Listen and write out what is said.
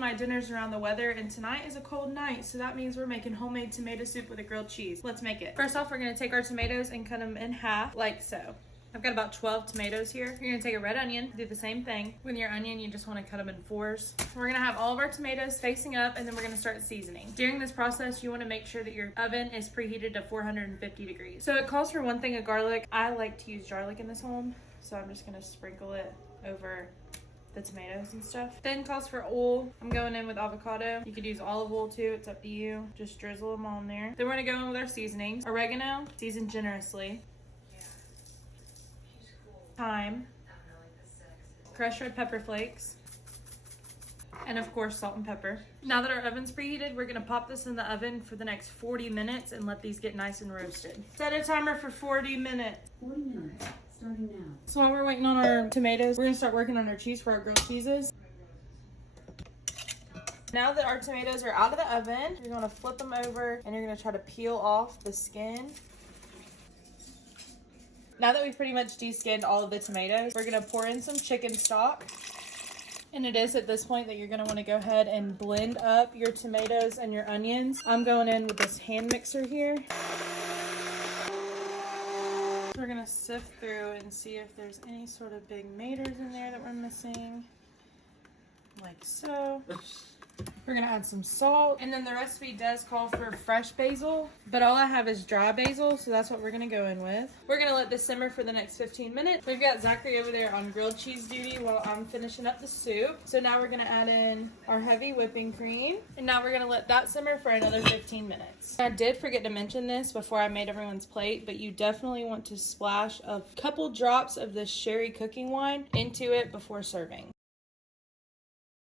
my dinners around the weather, and tonight is a cold night, so that means we're making homemade tomato soup with a grilled cheese. Let's make it. First off, we're gonna take our tomatoes and cut them in half, like so. I've got about 12 tomatoes here. You're gonna take a red onion, do the same thing. With your onion, you just wanna cut them in fours. We're gonna have all of our tomatoes facing up, and then we're gonna start seasoning. During this process, you wanna make sure that your oven is preheated to 450 degrees. So it calls for 1 thing of garlic. I like to use garlic in this home, so I'm just gonna sprinkle it over the tomatoes and stuff. Then calls for oil. I'm going in with avocado. You could use olive oil too, it's up to you. Just drizzle them on there. Then we're gonna go in with our seasonings. Oregano, season generously. Thyme, crushed red pepper flakes, and of course salt and pepper. Now that our oven's preheated, we're gonna pop this in the oven for the next 40 minutes and let these get nice and roasted. Set a timer for 40 minutes. 40 minutes, starting now. So while we're waiting on our tomatoes, we're gonna start working on our cheese for our grilled cheeses. Now that our tomatoes are out of the oven, you're gonna flip them over and you're gonna try to peel off the skin. Now that we've pretty much de-skinned all of the tomatoes, we're gonna pour in some chicken stock. And it is at this point that you're gonna wanna go ahead and blend up your tomatoes and your onions. I'm going in with this hand mixer here. We're gonna sift through and see if there's any sort of big maters in there that we're missing. Like so. We're gonna add some salt, and then the recipe does call for fresh basil, but all I have is dry basil, so that's what we're gonna go in with. We're gonna let this simmer for the next 15 minutes. We've got Zachary over there on grilled cheese duty while I'm finishing up the soup. So now we're gonna add in our heavy whipping cream, and now we're gonna let that simmer for another 15 minutes. I did forget to mention this before I made everyone's plate, but you definitely want to splash a couple drops of this sherry cooking wine into it before serving.